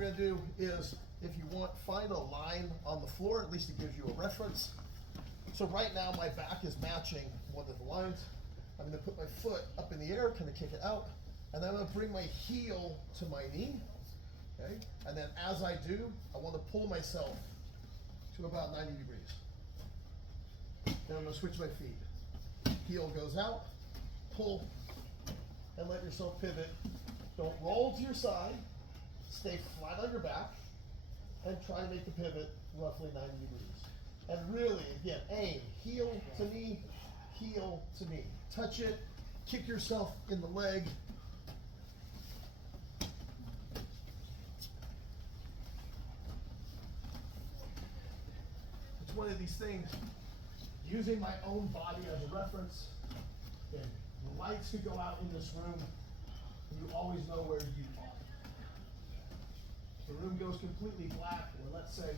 we're gonna do is, if you want, find a line on the floor, at least it gives you a reference. So right now my back is matching one of the lines. I'm gonna put my foot up in the air, kind of kick it out, and then I'm gonna bring my heel to my knee, okay? And then as I do, I wanna pull myself to about 90 degrees. Then I'm gonna switch my feet. Heel goes out, pull, and let yourself pivot. Don't roll to your side, stay flat on your back, and try to make the pivot roughly 90 degrees. And really, again, aim, heel to knee, heel to knee. Touch it, kick yourself in the leg. It's one of these things, using my own body as a reference. And the lights could go out in this room, and you always know where you are. If the room goes completely black, or let's say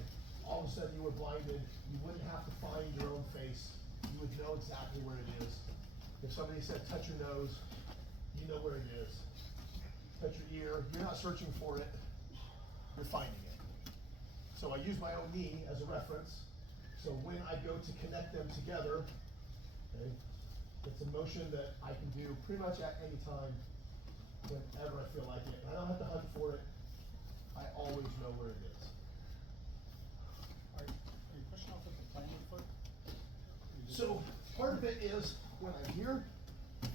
all of a sudden you were blinded, you wouldn't have to find your own face. You would know exactly where it is. If somebody said touch your nose, you know where it is. Touch your ear, you're not searching for it, you're finding it. So I use my own knee as a reference. So when I go to connect them together, okay, it's a motion that I can do pretty much at any time, whenever I feel like it. I don't have to hunt for it. I always know where it is. Are you pushing off with the planting foot? So part of it is when I'm here,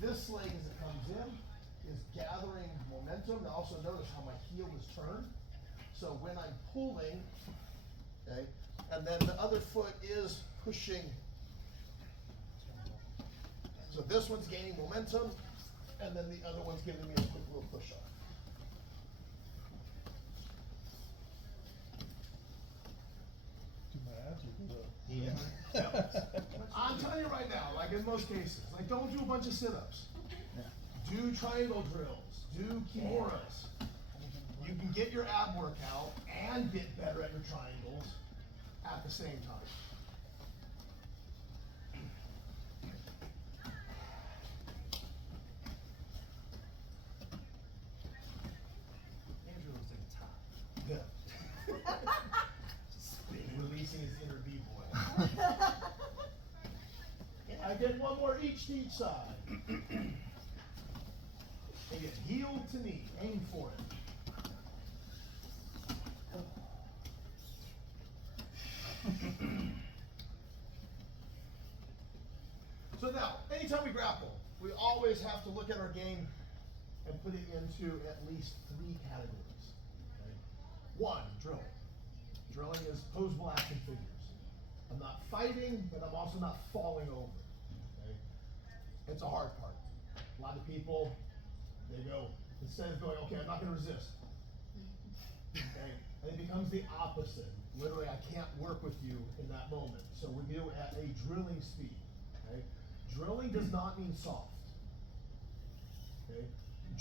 this leg as it comes in is gathering momentum. And also notice how my heel is turned. So when I'm pulling, okay, and then the other foot is pushing. So this one's gaining momentum, and then the other one's giving me a quick little push off. Do my abs or do the? Yeah. I'm telling you right now, like in most cases, like don't do a bunch of sit-ups. Do triangle drills, do kimuras. You can get your ab workout and get better at your triangles at the same time. Andrew looks like a top. Yeah. Releasing his inner B-boy. I get one more each to each side. And get heel to knee, aim for it. So now, anytime we grapple, we always have to look at our game and put it into at least 3 categories. Okay? 1, drilling. Drilling is posable action figures. I'm not fighting, but I'm also not falling over. Okay? It's a hard part. A lot of people, they go, instead of going, okay, I'm not going to resist. Okay? And it becomes the opposite. Literally, I can't work with you in that moment. So we do at a drilling speed. Okay? Drilling does not mean soft. Okay?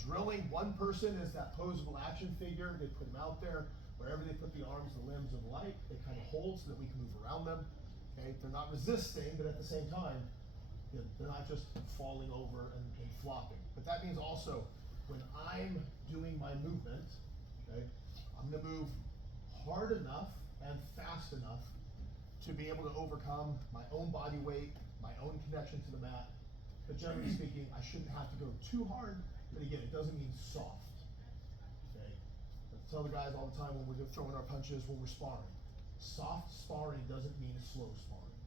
Drilling, one person is that posable action figure. They put them out there. Wherever they put the arms, the limbs, or the light, they kind of hold so that we can move around them. Okay? They're not resisting, but at the same time, they're not just falling over and flopping. But that means also, when I'm doing my movement, okay, I'm going to move hard enough and fast enough to be able to overcome my own body weight, my own connection to the mat. But generally speaking, I shouldn't have to go too hard. But again, it doesn't mean soft. Okay? I tell the guys all the time when we're throwing our punches, when we're sparring. Soft sparring doesn't mean slow sparring.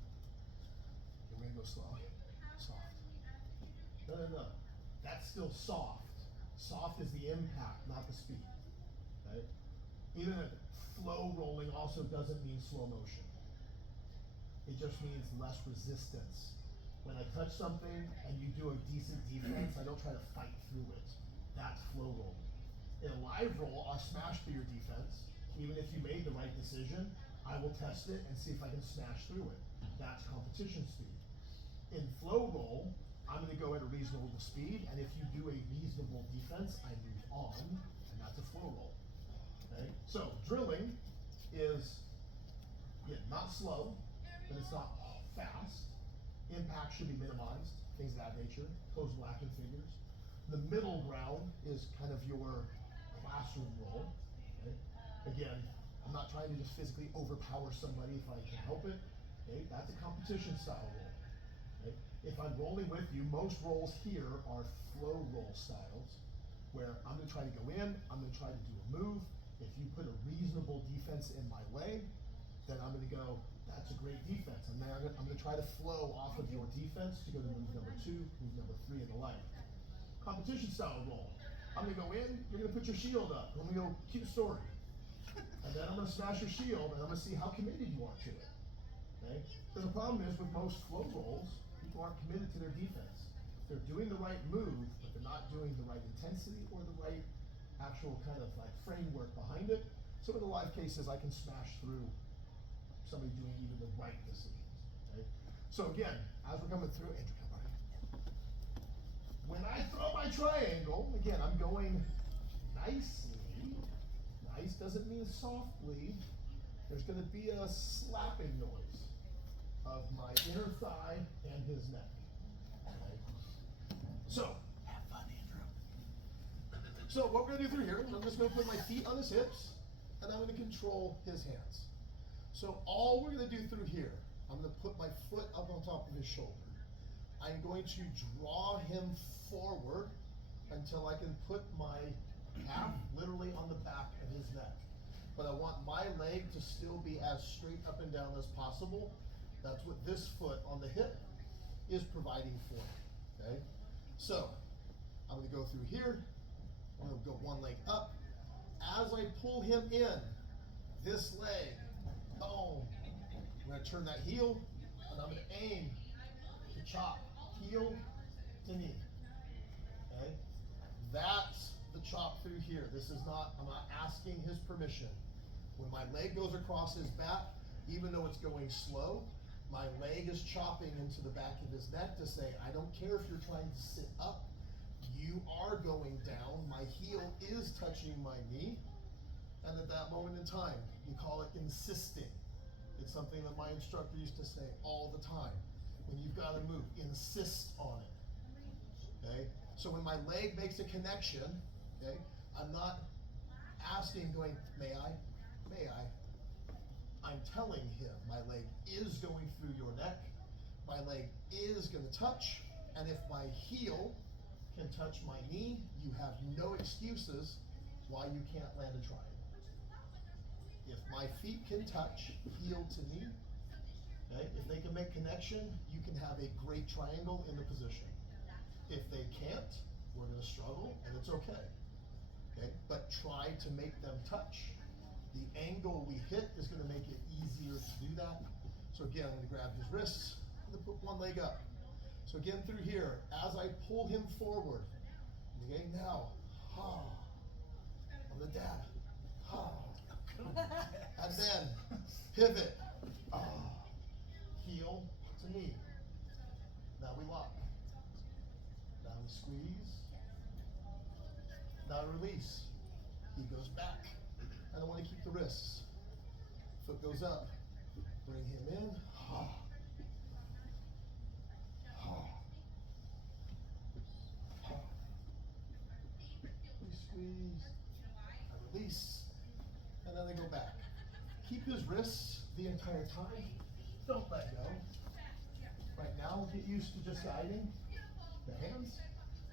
Okay, we're gonna go slow. Soft. No. That's still soft. Soft is the impact, not the speed. Okay? Even a flow rolling also doesn't mean slow motion. It just means less resistance. When I touch something and you do a decent defense, I don't try to fight through it. That's flow rolling. In a live roll, I'll smash through your defense. Even if you made the right decision, I will test it and see if I can smash through it. That's competition speed. In flow roll, I'm going to go at a reasonable speed, and if you do a reasonable defense, I move on, and that's a flow roll. Okay? So drilling is not slow, but it's not fast. Impact should be minimized, things of that nature, posable action figures. The middle ground is kind of your classroom role. Okay? again, I'm not trying to just physically overpower somebody if I can help it. Okay, that's a competition style roll. Okay? If I'm rolling with you, most rolls here are flow roll styles, where I'm gonna try to go in, I'm gonna try to do a move. If you put a reasonable defense in my leg, then I'm gonna go, that's a great defense. And then I'm gonna try to flow off of your defense to go to move number 2, move number 3, and the like. Competition style roll. I'm gonna go in, you're gonna put your shield up. I'm gonna go, cute story. And then I'm gonna smash your shield, and I'm gonna see how committed you are to it. Okay? Because the problem is with most flow rolls, people aren't committed to their defense. They're doing the right move, but they're not doing the right intensity or the right actual kind of like framework behind it. So in a lot of cases, I can smash through somebody doing even the right decisions. Okay? So again, as we're coming through, Andrew, come on. When I throw my triangle, again, I'm going nicely. Nice doesn't mean softly. There's going to be a slapping noise of my inner thigh and his neck. Okay? So, have fun, Andrew. So what we're going to do through here, I'm just going to put my feet on his hips, and I'm going to control his hands. So all we're going to do through here, I'm going to put my foot up on top of his shoulder. I'm going to draw him forward until I can put my calf literally on the back of his neck. But I want my leg to still be as straight up and down as possible. That's what this foot on the hip is providing for me, okay? So, I'm gonna go through here, I'm gonna go one leg up. As I pull him in, this leg, boom, I'm gonna turn that heel, and I'm gonna aim to chop, heel to knee, okay? That's the chop through here. This is not, I'm not asking his permission. When my leg goes across his back, even though it's going slow, my leg is chopping into the back of his neck to say, I don't care if you're trying to sit up, you are going down, my heel is touching my knee, and at that moment in time, we call it insisting. It's something that my instructor used to say all the time. When you've got to move, insist on it, okay? So when my leg makes a connection, okay, I'm not asking, going, may I? May I? I'm telling him my leg is going through your neck, my leg is going to touch, and if my heel can touch my knee, you have no excuses why you can't land a triangle. If my feet can touch, heel to knee, okay, if they can make connection, you can have a great triangle in the position. If they can't, we're going to struggle, and it's okay. Okay, but try to make them touch. The angle we hit is going to make it easier to do that. So again, I'm going to grab his wrists, I'm going to put one leg up. So again, through here, as I pull him forward, okay, now, ha, I'm the dad, ha, and then pivot, heel to knee. Now we lock. Now we squeeze. Now release. He goes back. And I want to keep the wrists. Foot goes up. Bring him in. Ha. Ha. Ha. We squeeze. I release. And then they go back. Keep his wrists the entire time. Don't let go. Right now, get used to just guiding the hands.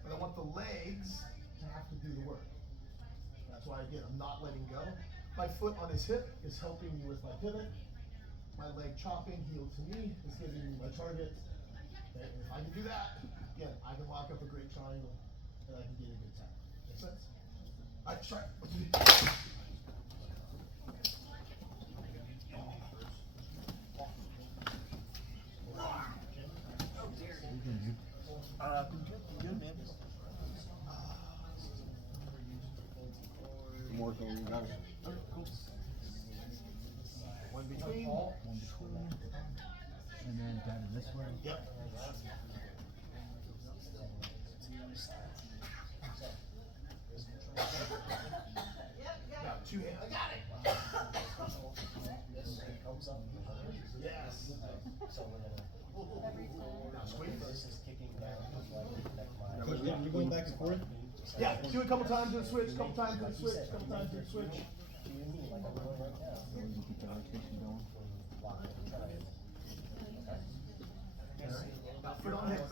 And I want the legs to have to do the work. That's why, again, I'm not letting go. My foot on his hip is helping me with my pivot. My leg chopping, heel to knee, is giving me my target. Okay, and if I can do that, again, I can lock up a great triangle, and I can get a good tap. Make sense? All right, try. Good, man. I'm working on you guys. Okay, cool. One between. One between. And then down this way. Yep. Got two hands. I got it. Yes. Now squeeze. Coach, you're going back and forth? Yeah, do it a couple times and switch, couple times and switch, couple times and switch. Keep the rotation going. About foot on hip,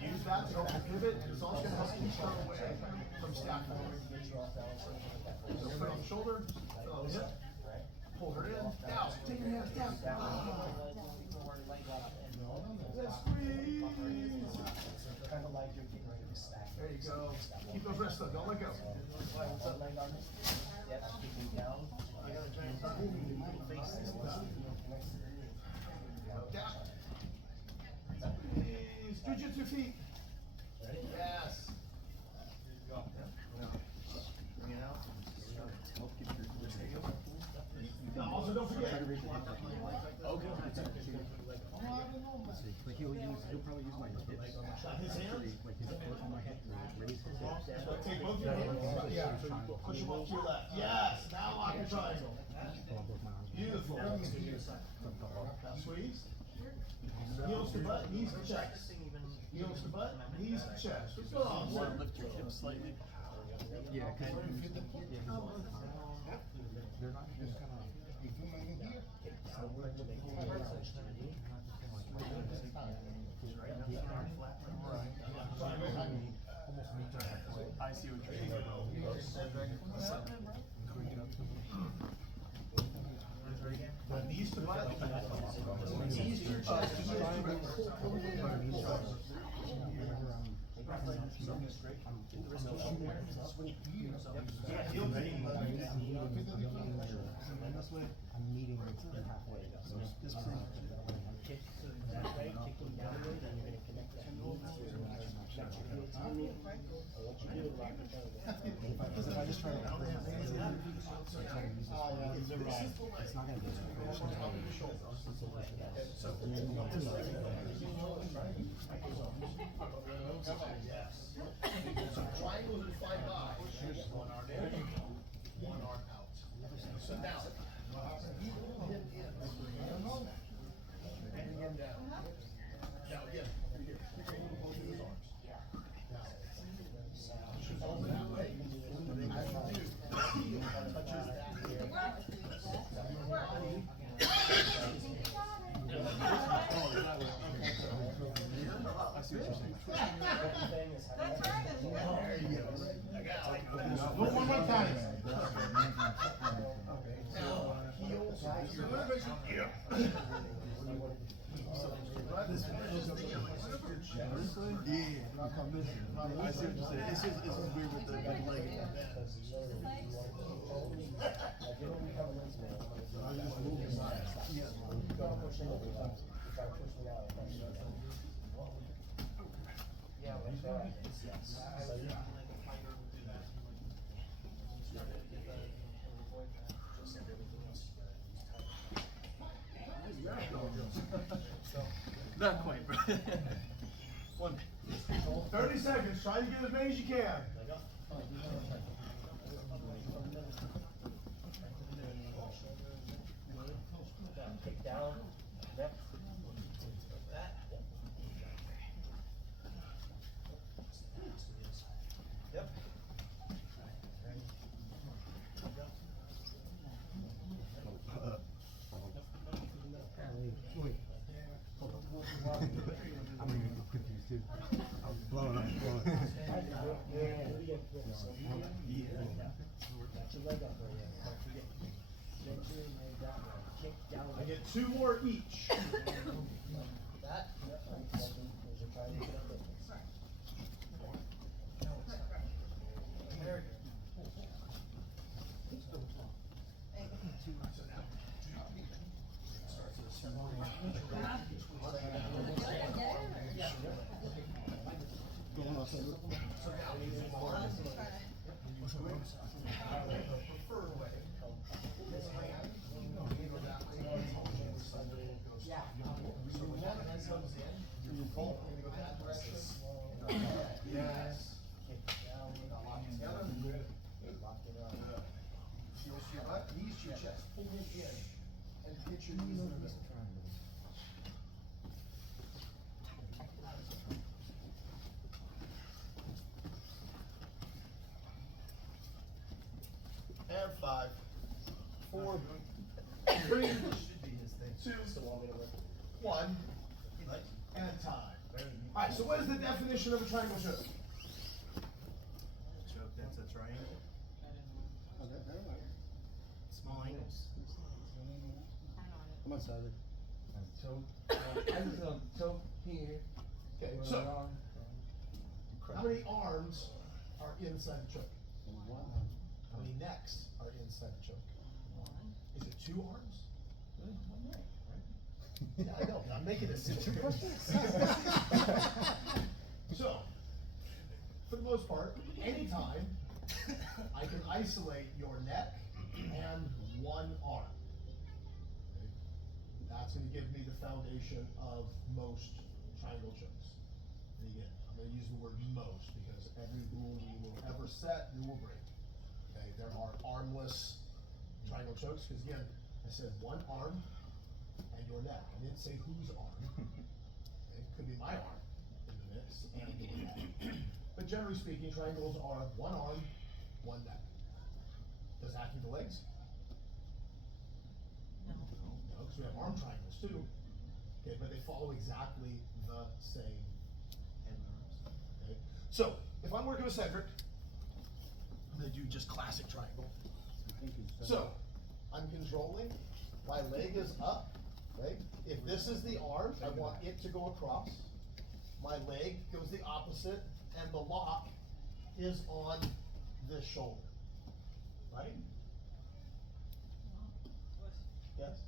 use that to help you pivot, and it's also gonna help you turn away from stacking. So foot on the shoulder, foot on the hip, pull her in, down, take your hands down. Let's squeeze. Kind of like you're getting ready to stack. There you go. Keep those wrists up, don't let go. Yep, keeping down. Down. Squeeze. Jiu-jitsu feet. Yes. Bring it out. Help get your. Now, also don't forget. Okay. Like he'll probably use my hips. His hands. Like his foot on my hip to raise his hips. So take both your hands. Push them off to your left. Yes. Now lock your triangle. Beautiful. Now squeeze. Heels to butt, knees to chest. Heels to butt, knees to chest. What's going on, sir? Lift your hips slightly. Yeah, cause they're not just gonna. I see what you're saying. Knees to butt, knees to your chest, knees to butt. Yeah, heel to knee. This way, I'm meeting in halfway. So this kick that way, kicking down the way, then you're gonna connect that knee. Because if I just try to it's not gonna do So triangles and 5 eyes. One arm in, one arm out. So now, heel hip in. And again down. Now again, here. Both of those arms. Should hold it that way. As you do, the heel touches that heel. Your body. I see what you're saying. There you go. One more time. Now, heels to your left. Yeah, I see what you're saying. It's just weird with the leg. Not quite, bro. 30 seconds. Try to get as many as you can. Kick down, yep. Yep. I'm gonna get confused too. I'm blowing up. I get 2 more each. That? Very good. Preferred way. This hand, you go that way, goes Yeah. so when one hand comes in, you're both gonna go that direction. Yes. Now lock it together. Good. Heels to your butt, knees to your chest. Pull them in and get your knees in the middle. And 5, 4, Green, Should be his thing. two, So want me to work? one, He likes it. and tie. Very neat. Alright, so what is the definition of a triangle choke? Choke that's a triangle, small angles. Come on, Cedric. Choke, I just choke here. Okay, with so an arm. how many arms are inside the choke? How many necks are inside the choke? Is it 2 arms? Really? One neck, right? Yeah, I know, but I'm making it simple. So, for the most part, anytime I can isolate your neck and one arm. Okay? That's gonna give me the foundation of most triangle chokes. And again, I'm gonna use the word most because every rule we will ever set, we will break. Okay, there are armless triangle chokes, because again, I said one arm and your neck. I didn't say whose arm. It could be my arm in the mix and your neck. But generally speaking, triangles are one arm, one neck. Does that include the legs? No, because we have arm triangles too. Okay, but they follow exactly the same. Okay, so if I'm working with Cedric, I'm gonna do just classic triangle. So, I'm controlling, my leg is up, right? If this is the arm, I want it to go across. My leg goes the opposite, and the lock is on this shoulder, right? Yes?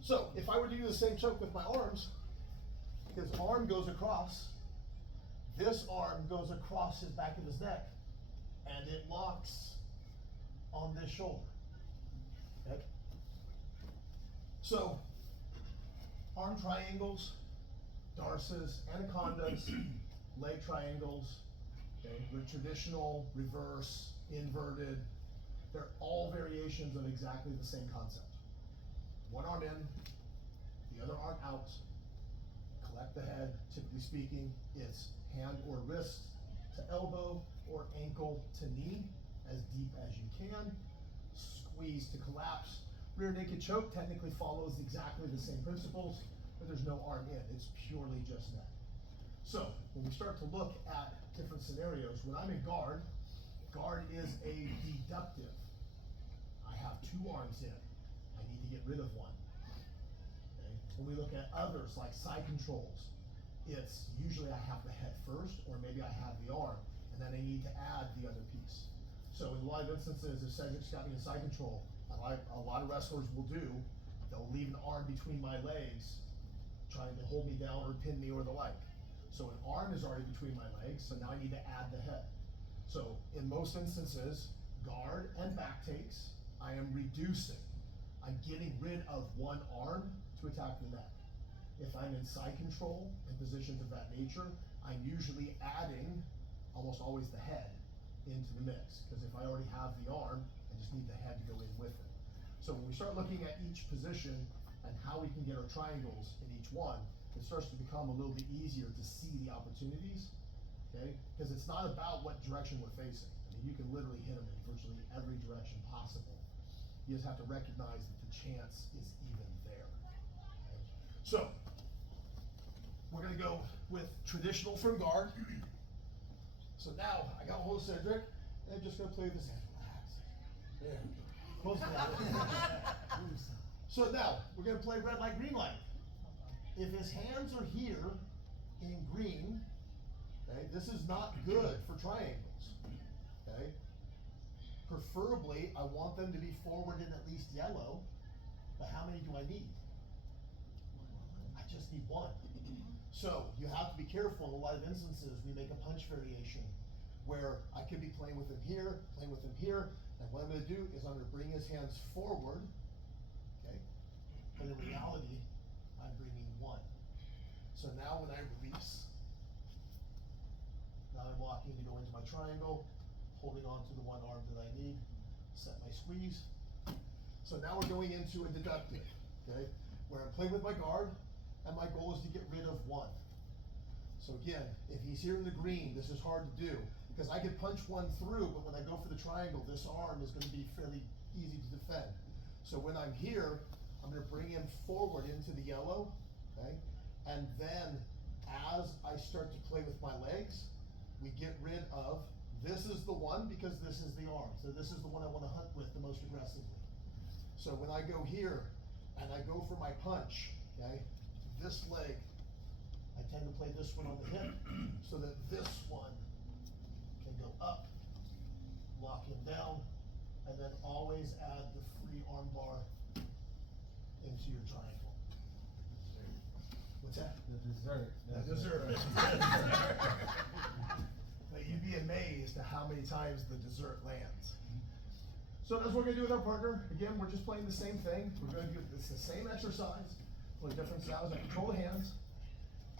So, if I were to do the same choke with my arms, his arm goes across, this arm goes across his back of his neck, and it locks on this shoulder. Okay? So, arm triangles, darces, anacondas, leg triangles, okay, the traditional, reverse, inverted, they're all variations of exactly the same concept. One arm in, the other arm out, collect the head, typically speaking, it's hand or wrist to elbow or ankle to knee, as deep as you can, squeeze to collapse. Rear naked choke technically follows exactly the same principles, but there's no arm in, it's purely just neck. So, when we start to look at different scenarios, when I'm in guard, guard is a deductive. I have 2 arms in, I need to get rid of one. Okay? When we look at others, like side controls, it's usually I have the head first, or maybe I have the arm, and then I need to add the other piece. So in a lot of instances, if Cedric's got me in side control, a lot of wrestlers will do, they'll leave an arm between my legs, trying to hold me down or pin me or the like. So an arm is already between my legs, so now I need to add the head. So in most instances, guard and back takes, I am reducing. I'm getting rid of one arm to attack the neck. If I'm in side control and positions of that nature, I'm usually adding, almost always the head, into the mix. Because if I already have the arm, I just need the head to go in with it. So when we start looking at each position and how we can get our triangles in each one, it starts to become a little bit easier to see the opportunities, okay? Because it's not about what direction we're facing. I mean, you can literally hit them in virtually every direction possible. You just have to recognize that the chance is even there, okay? So, we're gonna go with traditional from guard. So now, I got a hold of Cedric, and I'm just gonna play this hand. Relax. There we go. Close the eye. So now, we're gonna play red light, green light. If his hands are here in green, okay, this is not good for triangles, okay? Preferably, I want them to be forward in at least yellow, but how many do I need? I just need one. So, you have to be careful. In a lot of instances, we make a punch variation where I could be playing with him here, playing with him here, and what I'm gonna do is I'm gonna bring his hands forward, okay? But in reality, I'm bringing one. So now when I release, now I'm walking to go into my triangle, holding on to the one arm that I need, set my squeeze. So now we're going into a deductive, okay? Where I'm playing with my guard, and my goal is to get rid of one. So again, if he's here in the green, this is hard to do, because I can punch one through, but when I go for the triangle, this arm is gonna be fairly easy to defend. So when I'm here, I'm gonna bring him forward into the yellow, okay? And then, as I start to play with my legs, we get rid of, this is the one because this is the arm. So this is the one I wanna hunt with the most aggressively. So when I go here and I go for my punch, okay, this leg, I tend to play this one on the hip so that this one can go up, lock him down, and then always add the free arm bar into your triangle. What's that? The dessert. The dessert. But you'd be amazed at how many times the dessert lands. So that's what we're gonna do with our partner. Again, we're just playing the same thing. We're gonna do it's the same exercise, with different styles. I control the hands,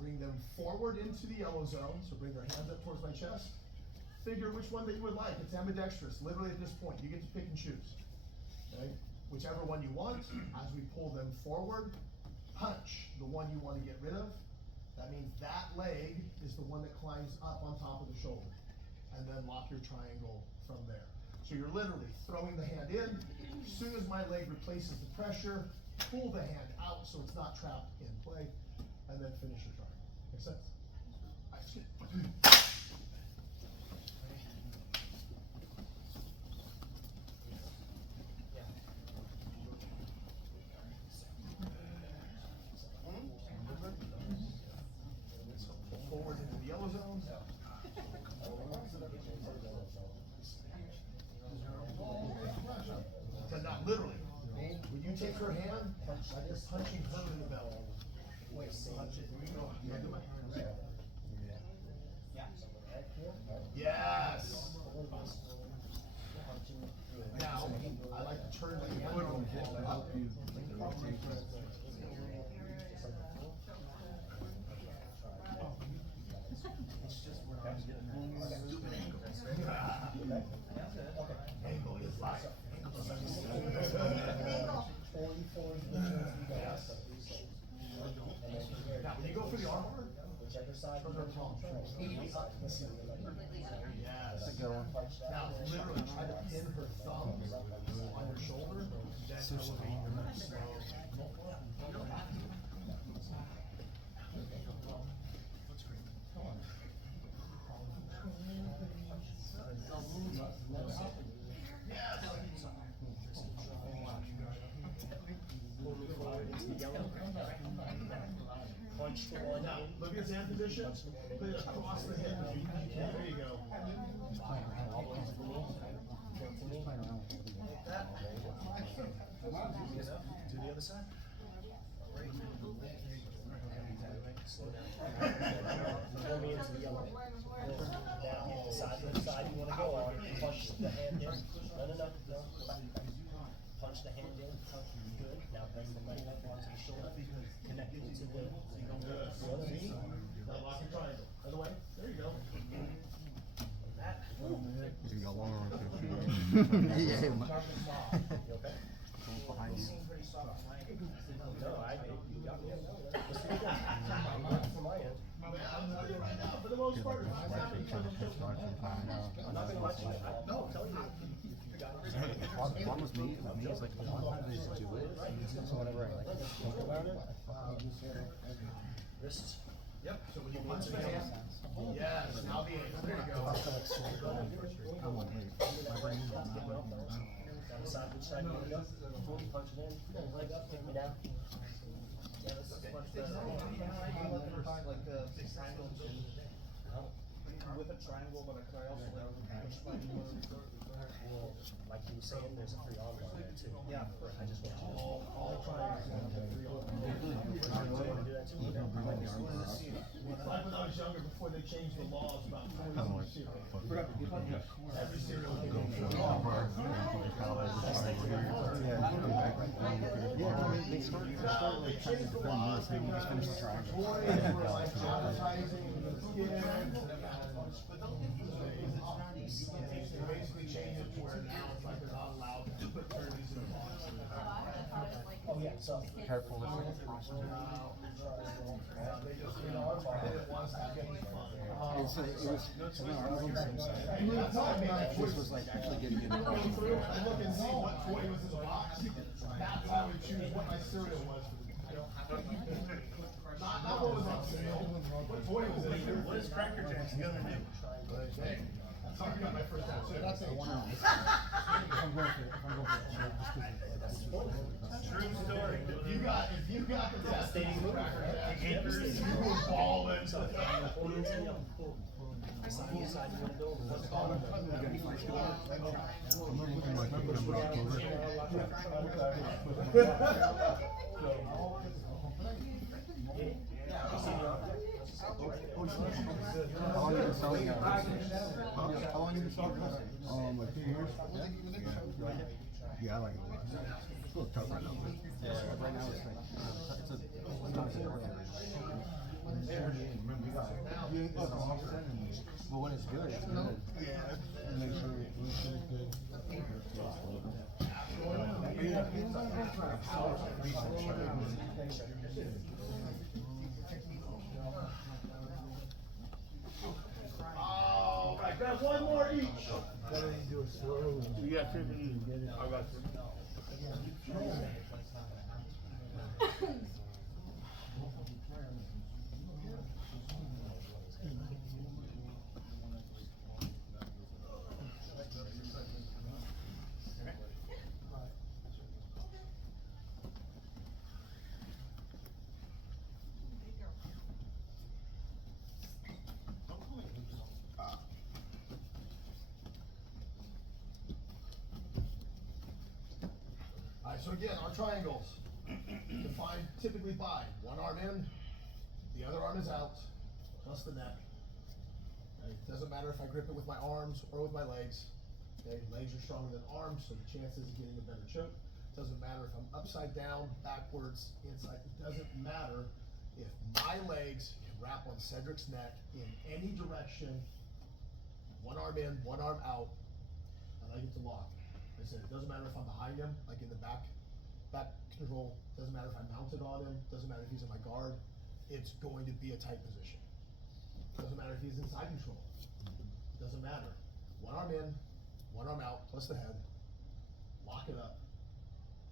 bring them forward into the yellow zone, so bring their hands up towards my chest. Figure which one that you would like. It's ambidextrous. Literally at this point, you get to pick and choose. Okay? Whichever one you want, as we pull them forward, punch the one you want to get rid of. That means that leg is the one that climbs up on top of the shoulder. And then lock your triangle from there. So you're literally throwing the hand in. As soon as my leg replaces the pressure, pull the hand out so it's not trapped in play, and then finish your triangle. Make sense? All right, skip. Forward into the yellow zone. So not literally. When you take her hand, like you're punching her in the belly. Wait, punch it. Here you go. You do it. Yes. Now, I like to turn the hand up. Angle is life. Now, when you go for the arm bar, turn her palm. Yes. Now, literally try to pin her thumb on your shoulder, then elevate your neck slow. Punch the one Now, in. look at his hand position, put it across the hip if you can, there you go. To the other side. Slow down. Pull me into the yellow. Now, you decide which side you wanna go on, punch the hand in. No, go back. Punch the hand in, good. Now bring the leg up onto the shoulder, connect it to the other knee. Now lock your triangle, other way, there you go. That. You got one or two. Yeah. You okay? Behind you. No, you got me. Let's do it again. From my end. I'm telling you right now, for the most part, Like they try to push on sometimes. I'm not gonna let you, no, I'm telling you. You got it. The problem with me is like a lot of times I used to do it, so whenever I like think about it, Wrist. Yep, so when you punch the hand, yes, now the ace, there you go. come on, wait, my brain is not working. Now decide which side you wanna go. Punch it in, leg up, take me down. Yeah, let's punch the. With a triangle, but could I also like push my Well, like you were saying, there's a free arm bar there too. Yeah. I just want you to. All triangles have a free arm. Wanna do that too? Like when I was younger, before they changed the laws about throwing cereal. Every cereal came in. They started like trying to defend this, and we just finished the triangle. Boys were like advertising the kids. They basically changed it to where now it's like they're not allowed to put turkeys in boxes. Oh, yeah, so. Careful with it. They just, they didn't want us to have any fun. So it was, no, I was on the same side. That's how I made my This choice. was like actually getting into Go through and look and see what toy was in the box. That's how we choose. choose what my cereal was for the day. Not what was on sale. What toy was it? What is Cracker Jacks gonna do? Hey, that's how I got my first tattoo. That's it. If I'm going for just True story. If you got the Devastating move. Devastating. You were balling. Pull me into the other. Side to side, you wanna go? What's called? How long you been selling that? How long you been selling that? Like 2 years. Yeah, I like it a lot. It's a little tough right now. Yeah, right now it's like, it's not as market right now. But when it's good, it's good. Yeah. And make sure it's good. All right, grab one more each. You got 50. I got 50. Alright, so again, our triangles, defined typically by one arm in, the other arm is out, plus the neck. Okay, it doesn't matter if I grip it with my arms or with my legs. Okay, legs are stronger than arms, so the chances of getting a better choke. Doesn't matter if I'm upside down, backwards, inside. It doesn't matter if my legs can wrap on Cedric's neck in any direction, one arm in, one arm out, and I get to lock. Like I said, it doesn't matter if I'm behind him, like in the back control. Doesn't matter if I'm mounted on him. Doesn't matter if he's in my guard. It's going to be a tight position. Doesn't matter if he's in side control. Doesn't matter. One arm in, one arm out, plus the head. Lock it up.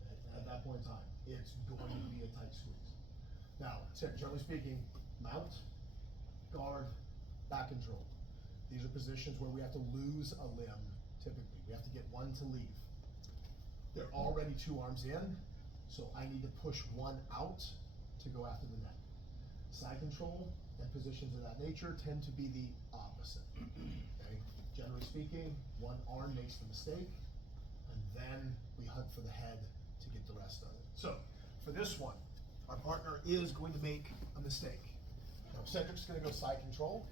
Okay? And at that point in time, it's going to be a tight squeeze. Now, generally speaking, mount, guard, back control. These are positions where we have to lose a limb, typically. We have to get one to leave. They're already two arms in, so I need to push one out to go after the neck. Side control and positions of that nature tend to be the opposite. Okay? Generally speaking, one arm makes the mistake, and then we hunt for the head to get the rest of it. So, for this one, our partner is going to make a mistake. Now, Cedric's gonna go side control,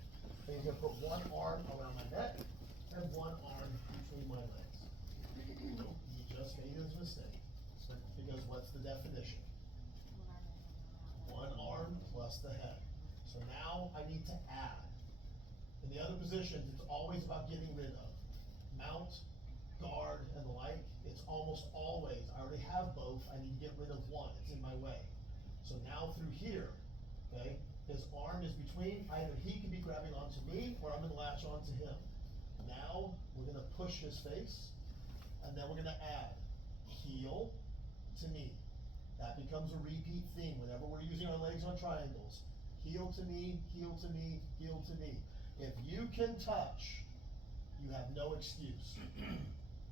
and he's gonna put one arm around my neck and one arm between my legs. He just made his mistake. Because what's the definition? One arm plus the head. So now I need to add. In the other positions, it's always about getting rid of. Mount, guard, and the like, it's almost always, I already have both, I need to get rid of one, it's in my way. So now through here, okay, his arm is between, either he can be grabbing onto me, or I'm gonna latch onto him. Now, we're gonna push his face, and then we're gonna add heel to knee. That becomes a repeat theme whenever we're using our legs on triangles. Heel to knee, heel to knee, heel to knee. If you can touch, you have no excuse.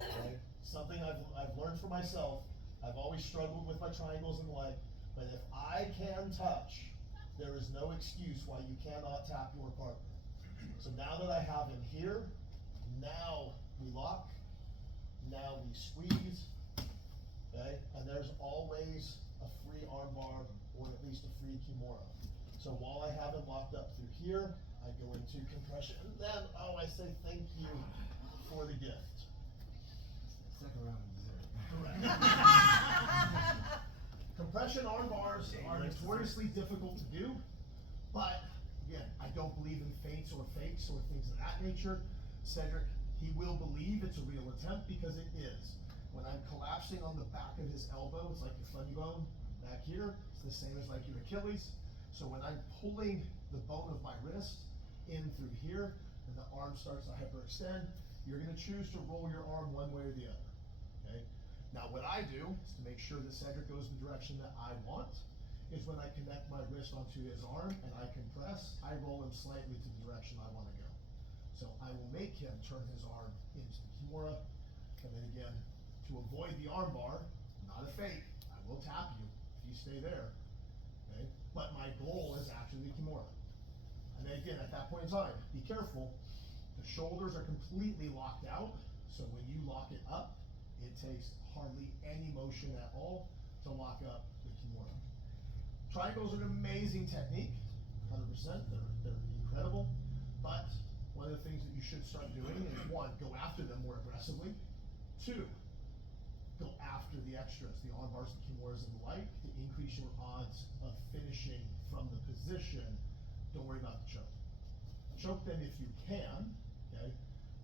Okay? Something I've learned for myself. I've always struggled with my triangles and leg, but if I can touch, there is no excuse why you cannot tap your partner. So now that I have him here, now we lock, now we squeeze, okay? And there's always a free arm bar, or at least a free kimura. So while I have him locked up through here, I go into compression, and then, I say thank you for the gift. Second round of dessert. Correct. Compression arm bars are notoriously difficult to do, but again, I don't believe in feints or fakes or things of that nature. Cedric, he will believe it's a real attempt because it is. When I'm collapsing on the back of his elbow, it's like your funny bone back here. It's the same as like your Achilles. So when I'm pulling the bone of my wrist in through here, and the arm starts to hyperextend, you're gonna choose to roll your arm one way or the other, okay? Now, what I do is to make sure that Cedric goes the direction that I want, is when I connect my wrist onto his arm and I compress, I roll him slightly to the direction I wanna go. So I will make him turn his arm into the Kimura, and then again, to avoid the arm bar, not a fake, I will tap you if you stay there, okay? But my goal is actually the Kimura. And then again, at that point in time, be careful, the shoulders are completely locked out, so when you lock it up, it takes hardly any motion at all to lock up the Kimura. Triangles are an amazing technique, 100%, they're incredible, but one of the things that you should start doing is one, go after them more aggressively. Two, go after the extras, the arm bars, the Kimuras and the like, to increase your odds of finishing from the position. Don't worry about the choke. Choke them if you can, okay,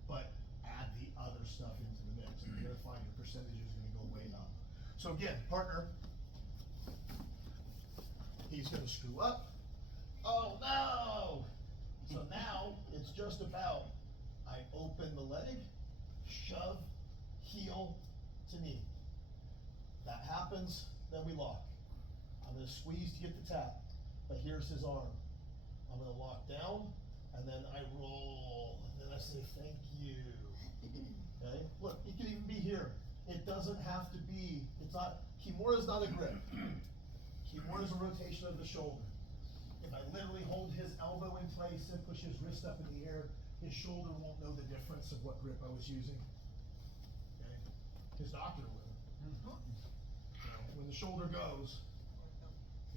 but add the other stuff into the mix, and you're gonna find your percentage is gonna go way up. So again, partner, he's gonna screw up. Oh no! So now, it's just about, I open the leg, shove, heel to knee. That happens, then we lock. I'm gonna squeeze to get the tap, but here's his arm. I'm gonna lock down, and then I roll, and then I say, thank you. Okay, look, it can even be here. It doesn't have to be, it's not, Kimura's not a grip. Kimura's a rotation of the shoulder. If I literally hold his elbow in place and push his wrist up in the air, his shoulder won't know the difference of what grip I was using. Okay? His doctor will. When the shoulder goes,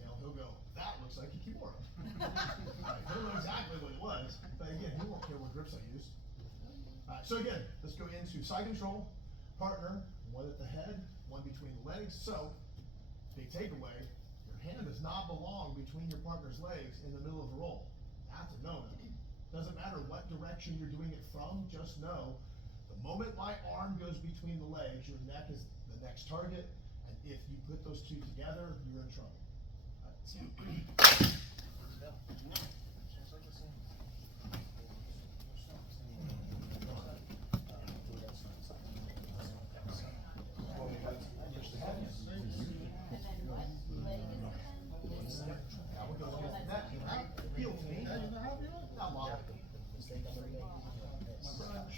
he'll go, that looks like a Kimura. Right, he'll know exactly what it was, but again, he won't care what grips I used. So again, let's go into side control, partner, one at the head, one between the legs. So, big takeaway, your hand does not belong between your partner's legs in the middle of a roll. That's a no-no. Doesn't matter what direction you're doing it from, just know, the moment my arm goes between the legs, your neck is the next target, and if you put those two together, you're in trouble.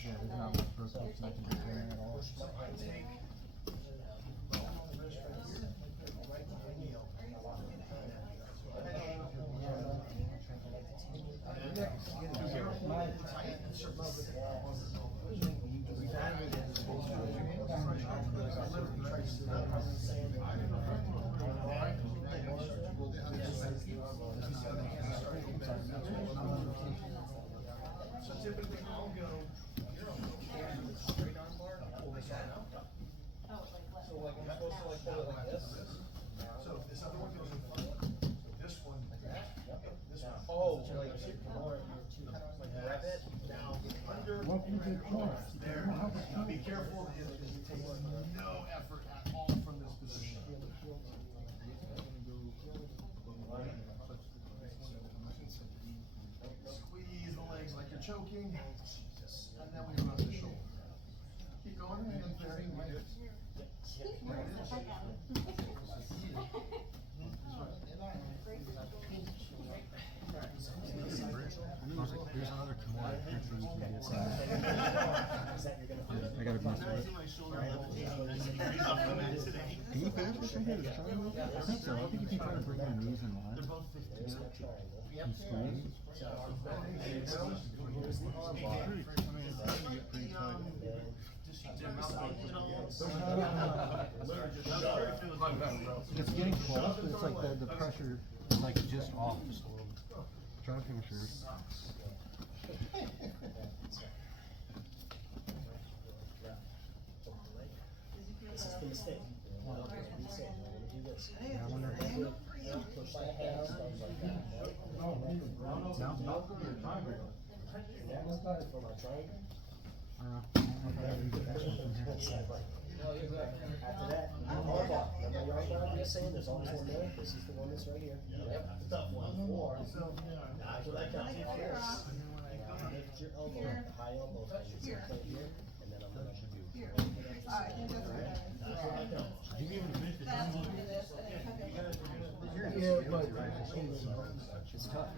Yeah, there's not much rotation I can do there at all. So typically I'll go, straight arm bar, pull this arm out. So like, I'm supposed to like hold it like this? So if this other one goes in front, this one, this one. Oh, so like, like grab it? Now, under, there, now be careful, it takes no effort at all from this position. Squeeze the legs like you're choking, and then we rub the shoulder. Keep going, and then very good. There's another Kimura picture you can get. I gotta be Can you finish this right here? This triangle? I think so. I think if you try to bring your knees in line. And squeeze. It's getting close, but it's like the pressure is like just off just a little bit. Try to finish yours. This is the mistake. When you do this. Yeah, I wonder. Push that hand, stuff like that. Sounds about good. You're trying to. For my triangle. I don't know. I don't know if I have any questions from here. After that, arm bar. Remember your arm bar I was saying? There's always one there. This is the one that's right here. Yep, tough one. Or, that's what I got you first. Lift your elbow, the high elbow thing. It's right here, and then I'm gonna do. Alright, Yeah, but It's tough.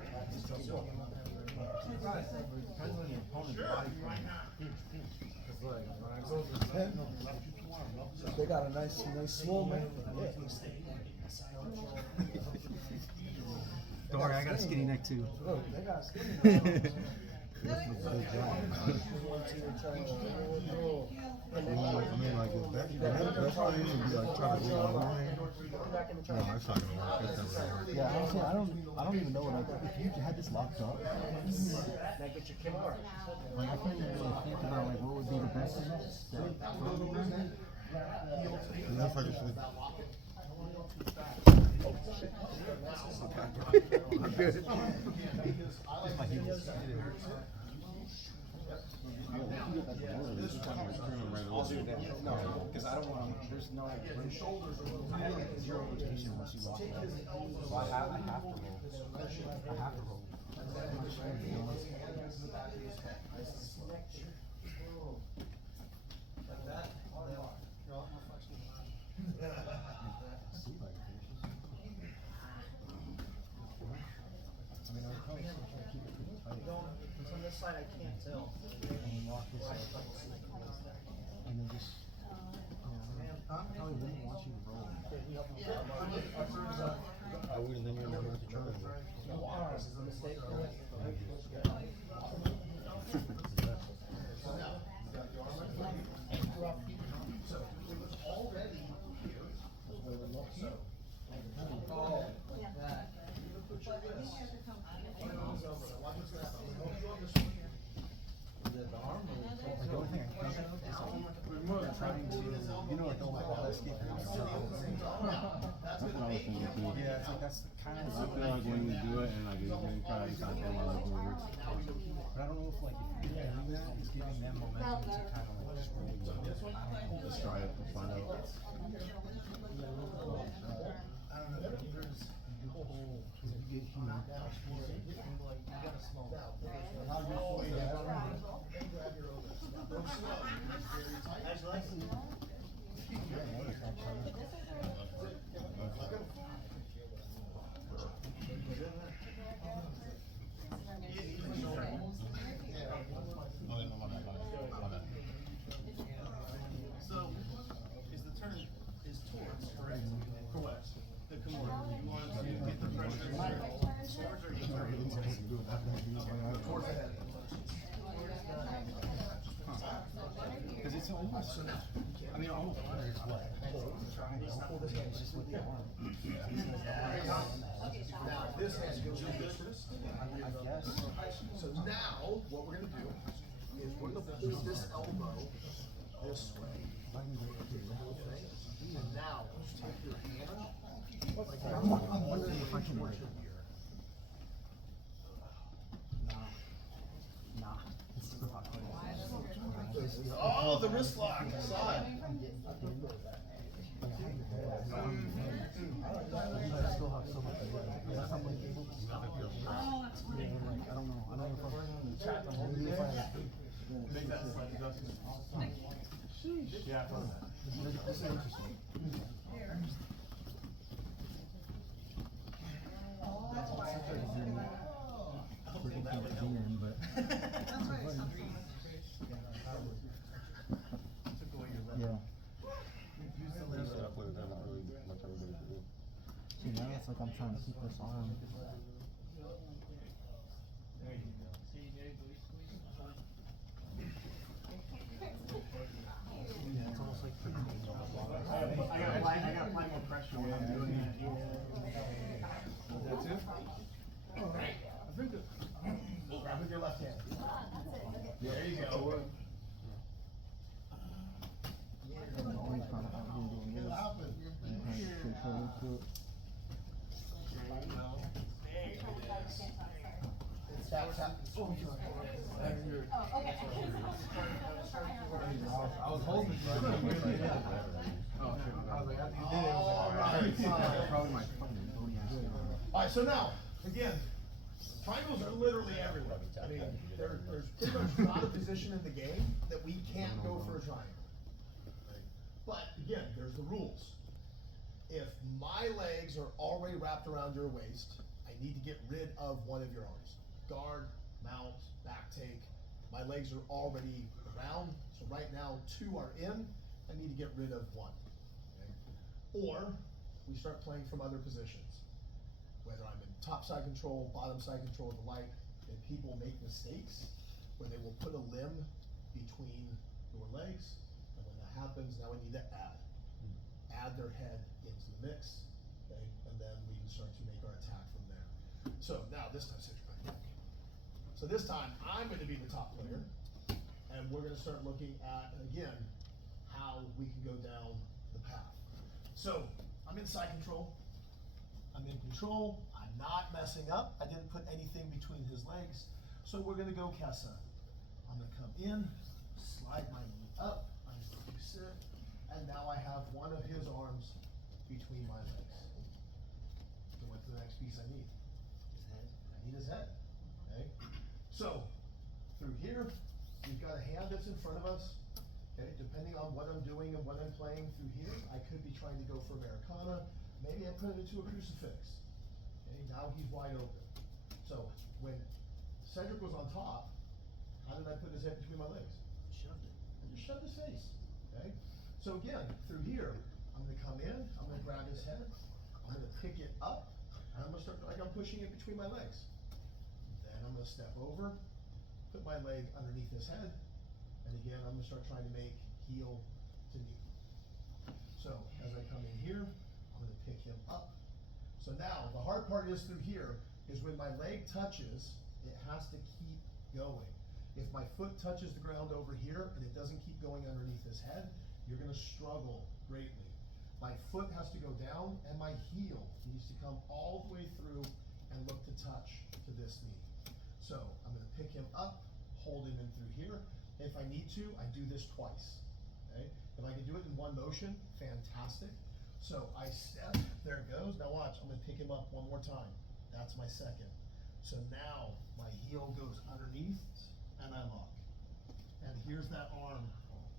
Depends on your opponent's body frame. Cause like, when I go to 10, they got a nice swole man. don't worry, I got a skinny neck too. Oh, they got I mean, like, if that's what it is, would be like trying to roll over him. No, that's not gonna work. That's not gonna work. Yeah, honestly, I don't even know what if you had this locked up. Now get your Kimura. Like I can't even really think about like what would be the best step for me. And that's like a sleep. I'm good. My heels. No, because I don't want to. There's no. I have like zero rotation once you lock it up. So I have to roll. I have to roll. From this side, I can't tell. And lock this up. And then just. I probably wouldn't want you to roll. I would, and then you're not to try to. This is a mistake. The only thing I think of is trying to, you know, like the old ball escape. That's what I was thinking too. Yeah, it's like that's kind of. I feel like when you do it and like you probably kind of feel like it works. But I don't know if like if you're doing that, it's giving them momentum to kind of like just roll. Let's try it. Let's find out. You get human. So, is the turn is towards, correct? Correct. The Kimura, you want to get the pressure towards or you turn it Towards the head. Because it's almost, I mean, almost it's what? Triangle. It's just with the arm. Now, this has to go to this wrist. I guess. So now, what we're gonna do is we're gonna pull this elbow this way. The whole thing. And now, take your hammer. I'm wondering if I can like. Nah. It's not. Oh, the wrist lock, side. I still have so much. Unless I'm like able to stop it. Yeah, like, I don't know. I don't know if I'm maybe if I make that slight adjustment. Yeah, this is interesting. Yeah. See, now it's like I'm trying to keep this arm. Yeah, it's almost like I got apply more pressure when I'm doing that. That's it? Alright. I think that. Grab with your left hand. There you go. I'm always trying to outdo doing this. And trying to control into it. Tap, tap. I was holding it. I was like, after you did it, I was like, Probably my fucking booty. Alright, so now, again, triangles are literally everywhere. I mean, there's pretty much not a position in the game that we can't go for a triangle. But again, there's the rules. If my legs are already wrapped around your waist, I need to get rid of one of your arms. Guard, mount, back take. My legs are already around, so right now 2 are in. I need to get rid of 1. Okay? Or we start playing from other positions. Whether I'm in top side control, bottom side control of the light, and people make mistakes where they will put a limb between your legs, and when that happens, now we need to add their head into the mix, okay, and then we can start to make our attack from there. So now this time, sit your back. So this time I'm going to be the top player, and we're going to start looking at again how we can go down the path. So I'm in side control. I'm in control. I'm not messing up. I didn't put anything between his legs. So we're gonna go Kessa. I'm gonna come in, slide my knee up, I'm going to sit, and now I have one of his arms between my legs. So what's the next piece I need? His head. I need his head, okay? So, through here, we've got a hand that's in front of us, okay? Depending on what I'm doing and what I'm playing through here, I could be trying to go for Americana. Maybe I put it into a crucifix. Okay, now he's wide open. So when Cedric was on top, how did I put his head between my legs? Shoved it. I just shoved his face. Okay? So again, through here, I'm gonna come in, I'm gonna grab his head, I'm gonna pick it up, and I'm gonna start like I'm pushing it between my legs. Then I'm gonna step over, put my leg underneath his head, and again, I'm gonna start trying to make heel to knee. So as I come in here, I'm gonna pick him up. So now, the hard part is through here, is when my leg touches, it has to keep going. If my foot touches the ground over here and it doesn't keep going underneath his head, you're gonna struggle greatly. My foot has to go down and my heel needs to come all the way through and look to touch to this knee. So I'm gonna pick him up, hold him in through here. If I need to, I do this twice, okay? If I can do it in one motion, fantastic. So I step, there it goes. Now watch, I'm gonna pick him up one more time. That's my second. So now my heel goes underneath and I lock. And here's that arm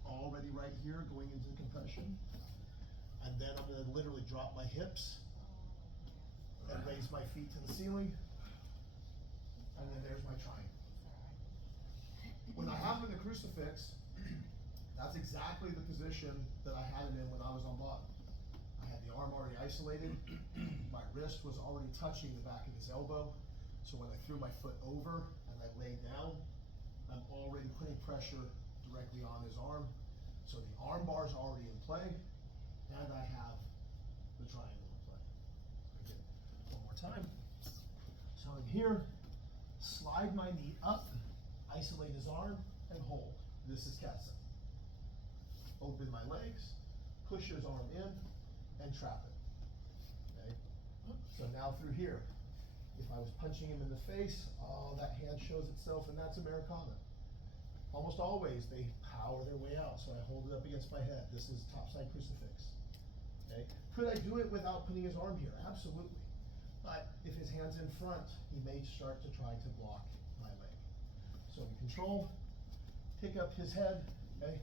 already right here going into the compression. And then I'm gonna literally drop my hips and raise my feet to the ceiling. And then there's my triangle. When I have him in the crucifix, that's exactly the position that I had him in when I was on bottom. I had the arm already isolated. My wrist was already touching the back of his elbow. So when I threw my foot over and I laid down, I'm already putting pressure directly on his arm. So the arm bar is already in play, and I have the triangle in play. Again, one more time. So I'm here, slide my knee up, isolate his arm, and hold. This is Kessa. Open my legs, push his arm in, and trap it. Okay? So now through here, if I was punching him in the face, oh, that hand shows itself, and that's Americana. Almost always, they power their way out, so I hold it up against my head. This is topside crucifix. Okay? Could I do it without putting his arm here? Absolutely. But if his hand's in front, he may start to try to block my leg. So we control, pick up his head, okay?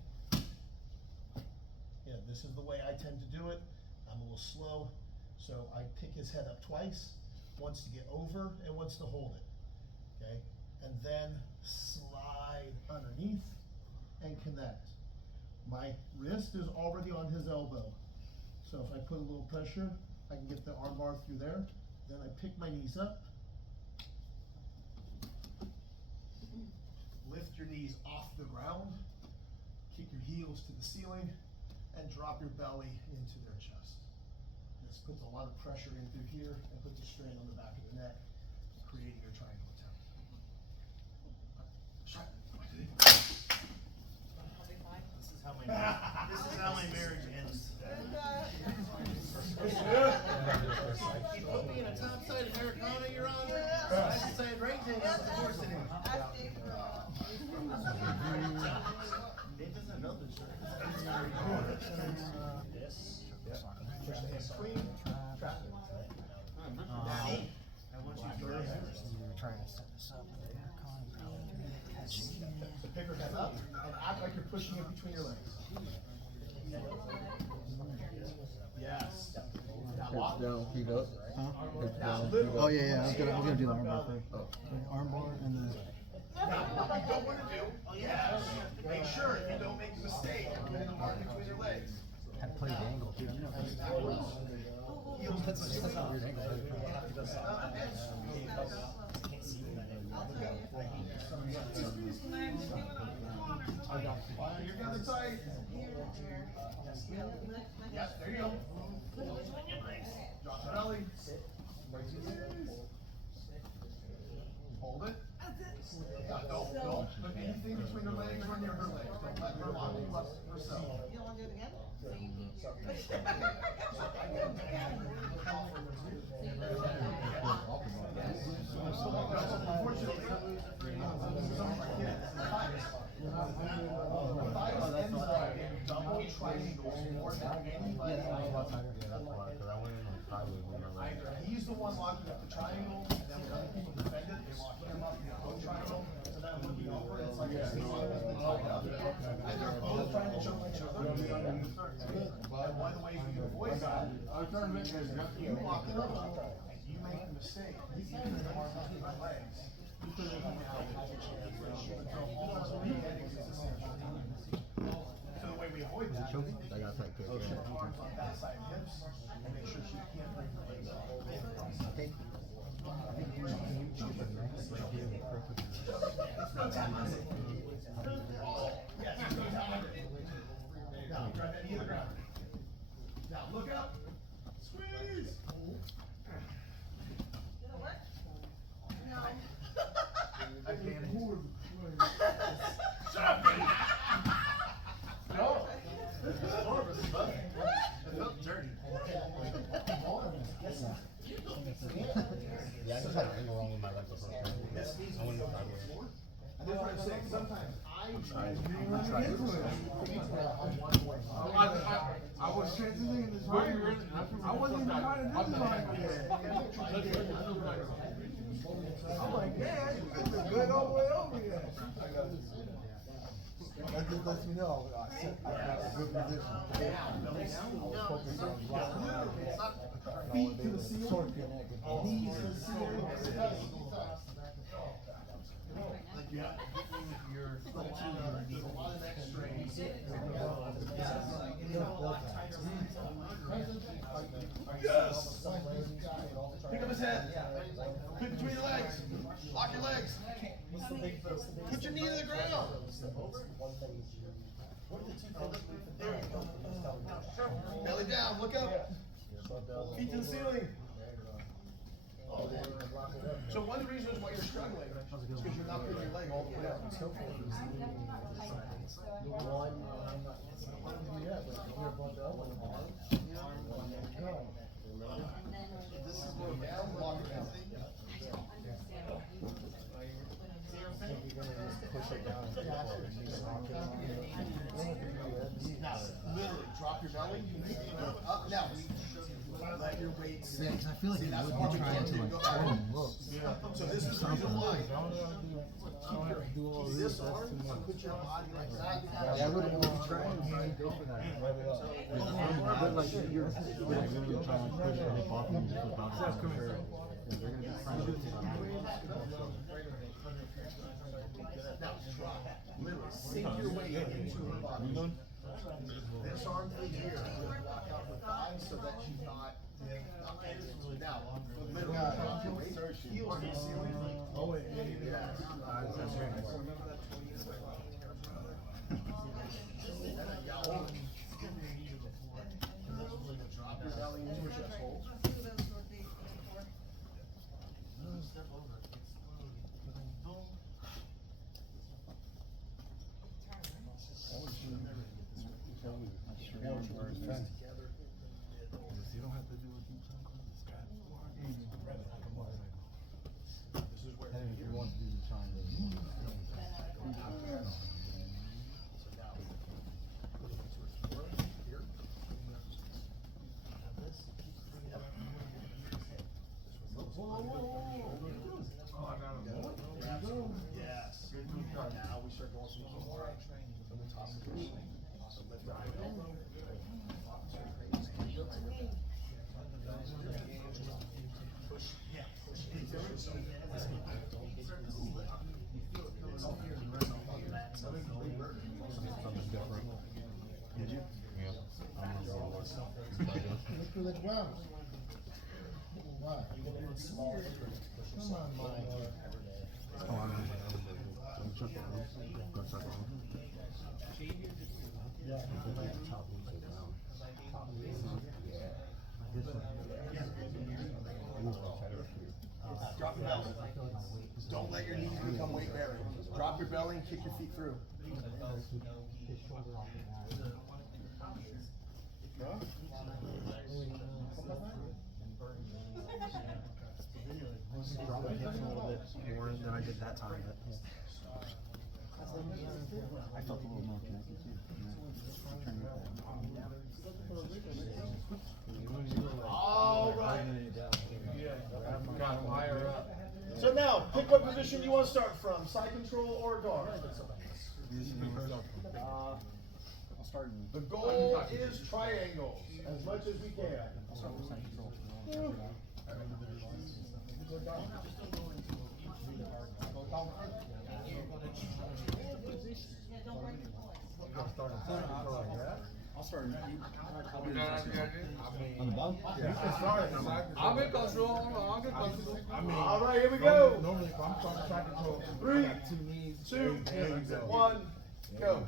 Yeah, this is the way I tend to do it. I'm a little slow, so I pick his head up twice, once to get over and once to hold it, okay? And then slide underneath and connect. My wrist is already on his elbow, so if I put a little pressure, I can get the arm bar through there. Then I pick my knees up, lift your knees off the ground, kick your heels to the ceiling, and drop your belly into their chest. This puts a lot of pressure in through here and puts a strain on the back of the neck, creating your triangle attempt. This is how my marriage ends. You put me in a topside Americana, Your Honor. I decided right then not to force it in. Dave doesn't know this, This. Push the hands clean, trap it. Daddy, I want you to You're trying to set this up. So pick her head up and act like you're pushing it between your legs. Yes. Now walk. Down, feet up. Huh? Now, Oh literally. yeah, yeah. I was gonna do the arm bar first. Arm bar and then. Now, what you don't want to do, yes, make sure you don't make a mistake of putting the mark between your legs. I played the angle. Dude, I've never Heels to the That's a weird angle. Can't see you. I got You're gonna tight. Yes, there you go. Drop the belly. Hold it. Now, don't put anything between her legs or near her legs. Don't let her lock you up herself. You wanna do it again? Unfortunately, some of my kids, if I was in double triangles more than anybody else, he's the one locking up the triangle, and then when other people defend it, they lock him up in the other triangle, so then looking over, it's like a single has been tied up. And they're both trying to choke each other. And one of the ways you can avoid that, you lock it up, and you make the mistake, you can put the arm between my legs. You put it almost beheading is essential. So the way we avoid that is I got that quick. put your arms on that side hips, and make sure she can't bring her legs up. Okay. It's no time on it. Yes, it's no time on it. Now, drive that knee to the ground. Now, look up. Squeeze. Did it work? No. I can't. Shut up, baby. No. It's horrible, but it felt dirty. Yeah, I just had an angle wrong with my left foot. This needs I wouldn't to have go tried with it. forward. And that's what I'm saying, sometimes I try to I was transitioning this right. I wasn't even trying to do this right yet. I'm like, man, this is good all the way over here. That just lets me know I got a good position. Focus on blocking. Feet to the ceiling. Sort your neck. Knees to the ceiling. Yeah. There's a lot of neck strains. Yes! Pick up his head. Put between your legs. Lock your legs. Put your knee to the ground. Belly down, look up. Feet to the ceiling. So one of the reasons why you're struggling is because you're not putting your leg all the way up. This is going down, lock it down. Now, literally, drop your belly, up, now, let your weight sink. Yeah, 'cause I feel like See, you that's would the part be we trying can't to do. like Go turn back. and look. So this is the reason why. I don't have to do all Keep this. this arm, put your body like that. Yeah, I wouldn't want to try and go for that. Let it up. But like you're like really trying to push the hip off and just about to come sure. Yeah, they're gonna be trying to do it. Now, drop. Literally, sink your weight into her body. This arm thing here, lock out her thighs so that she's not. Now, literally, drop your weight, heels to the ceiling. Oh, wait, yeah. That's right. Drop your belly into her chest hole. You don't have to do a deep This is where. if you want to do the triangle. So now, put it into a four here. Yes. Now we start going some more from the top of the machine. So lift our elbow. the ground. Why? Even if it's small, you're pushing Come on, something Mike. every day. Oh, I know. Don't check it out. Go check it out. Yeah. Top one go down. Yeah. This one. Drop your belly. Don't let your knees become weight bearing. Drop your belly and kick your feet through. Drop my hips a little bit more than I did that time. But I felt a little more connected too. All right. Got him higher up. So now, pick what position you want to start from, side control or guard. I'll start in. The goal is triangles, as much as we can. I'll start with side control. I'll start in. on the bottom? I'll get control. I'll get control. All right, here we go. Normally, if I'm trying to side control, 3, I got 2 knees. 2, There you go. 1, go.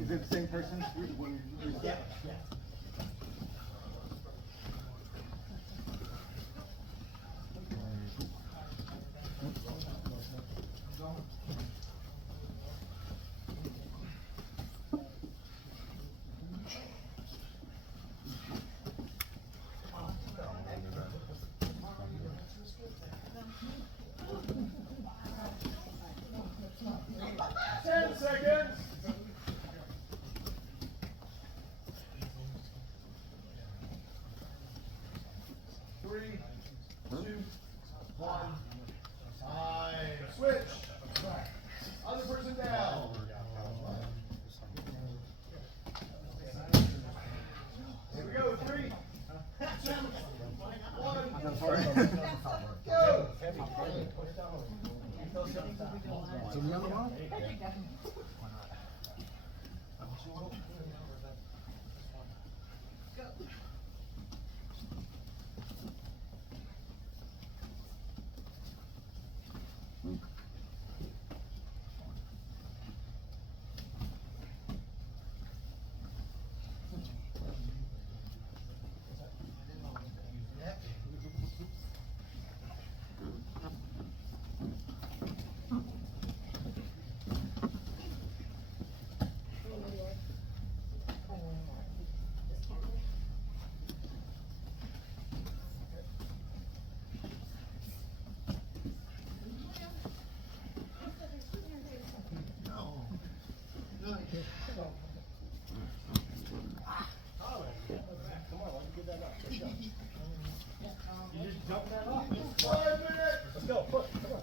Is it the same person? Yeah. So the other one? Let's go, push, come on.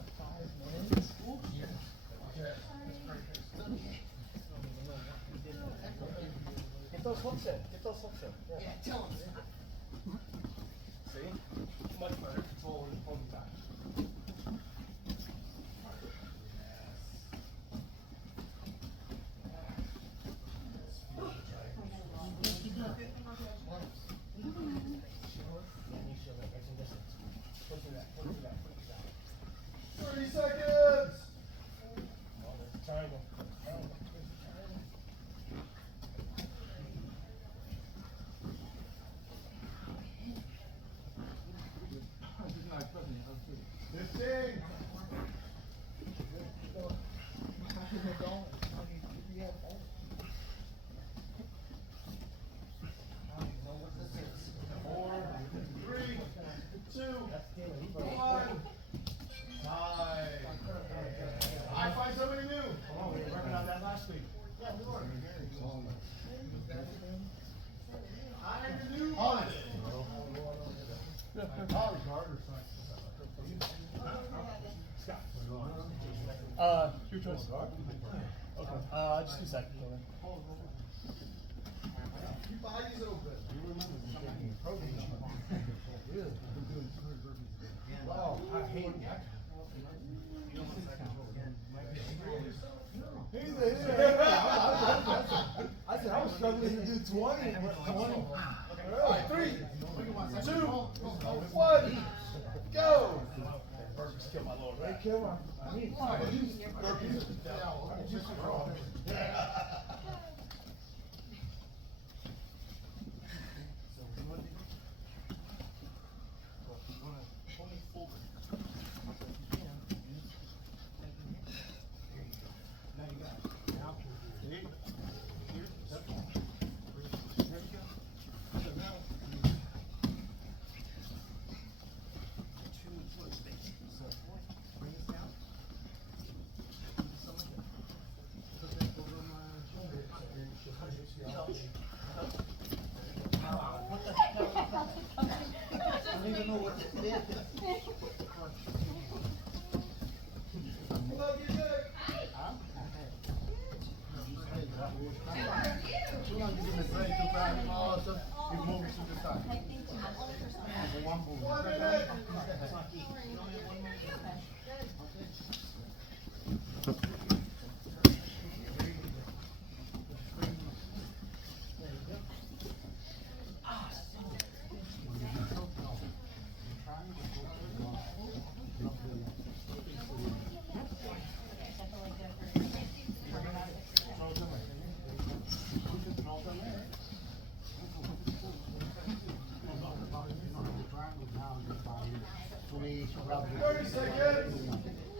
Get those hooks in. Get those hooks in. Yeah, tell them. See? Much better control in pony time. 30 seconds. Triangle. Fifteen. Four, three, two, one. Time. I find somebody new. Oh, we were working on that last week. Yeah, we were. I'm the new one. Your choice. Okay. Just 2 seconds. Keep eyes open. Wow, I hate that. I said I was struggling to do 20. All right, 3, 2, 1, go. Burpees kill my lower They back. kill my knee.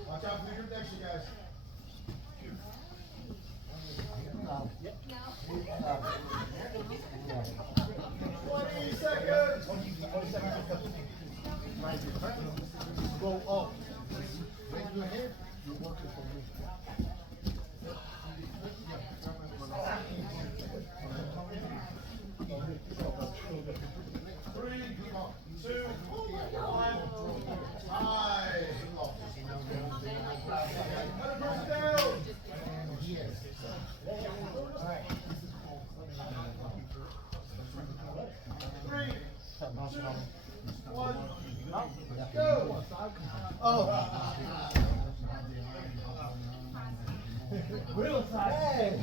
Watch out for the group next to you guys. Go up. Raise your head. You're working for me. Three, 2, 1, time. 100% down. Three, 2, 1, go. Oh. Real time.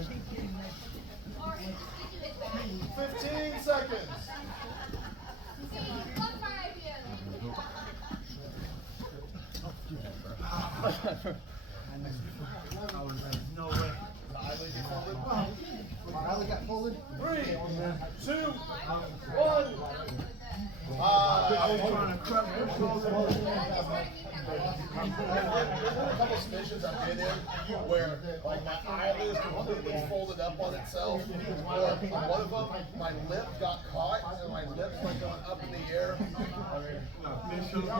15 seconds. No way. Riley got folded. 3, 2, 1. I was trying to crush the shoulder. There's been a couple submissions I've been in where like my eyelid is completely folded up on itself. Or on one of them, my lip got caught and my lips went going up in the air. Alright, let's take it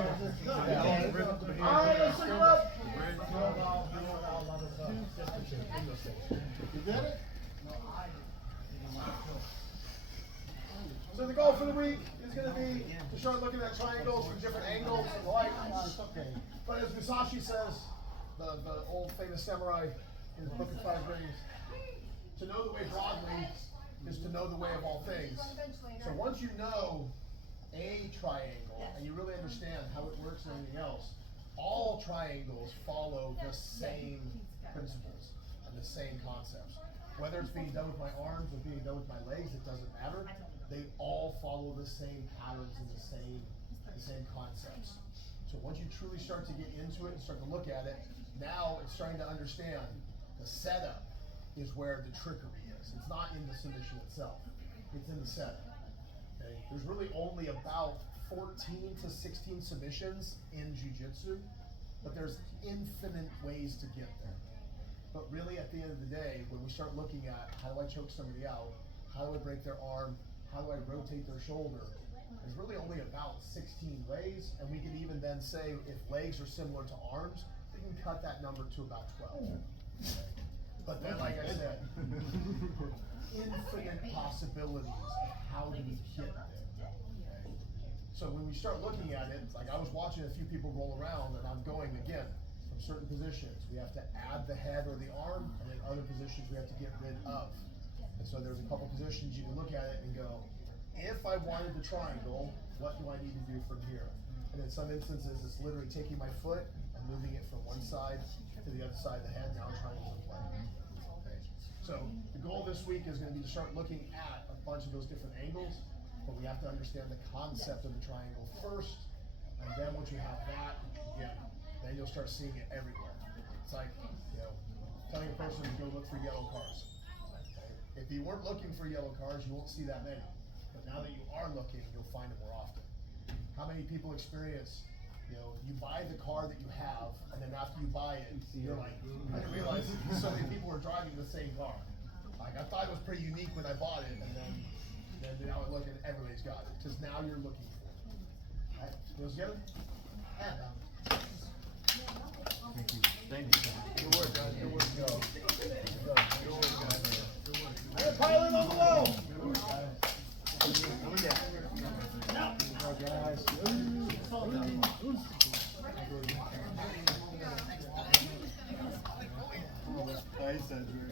up. You get it? So the goal for the week is going to be to start looking at triangles from different angles and light. But as Musashi says, the old famous samurai in the Book of Five Rings, to know the way broadly is to know the way of all things. So once you know a triangle and you really understand how it works and everything else, all triangles follow the same principles and the same concepts. Whether it's being done with my arms or being done with my legs, it doesn't matter. They all follow the same patterns and the same concepts. So once you truly start to get into it and start to look at it, now it's starting to understand the setup is where the trickery is. It's not in the submission itself. It's in the setup. Okay? There's really only about 14 to 16 submissions in jiu-jitsu, but there's infinite ways to get there. But really at the end of the day, when we start looking at how do I choke somebody out, how do I break their arm, how do I rotate their shoulder, there's really only about 16 ways, and we can even then say if legs are similar to arms, we can cut that number to about 12. But then, like I said, infinite possibilities of how do we get there. Okay? So when we start looking at it, like I was watching a few people roll around, and I'm going again, from certain positions, we have to add the head or the arm, and in other positions we have to get rid of. And so there's a couple positions you can look at it and go, if I wanted the triangle, what do I need to do from here? And in some instances, it's literally taking my foot and moving it from one side to the other side of the head. Now triangles in play. Okay. So the goal this week is going to be to start looking at a bunch of those different angles, but we have to understand the concept of the triangle first, and then once you have that, again, then you'll start seeing it everywhere. It's like, telling a person to go look for yellow cars. Okay? If you weren't looking for yellow cars, you won't see that many. But now that you are looking, you'll find it more often. How many people experience, you buy the car that you have, and then after you buy it, you're like, I didn't realize so many people were driving the same car. Like, I thought it was pretty unique when I bought it, and then now I look and everybody's got it, because now you're looking for it. All right, let's get it? Thank you. Good work, guys. Good work. Go. Good work, guys. Hey, pilot on the wall. Nice, Andrew.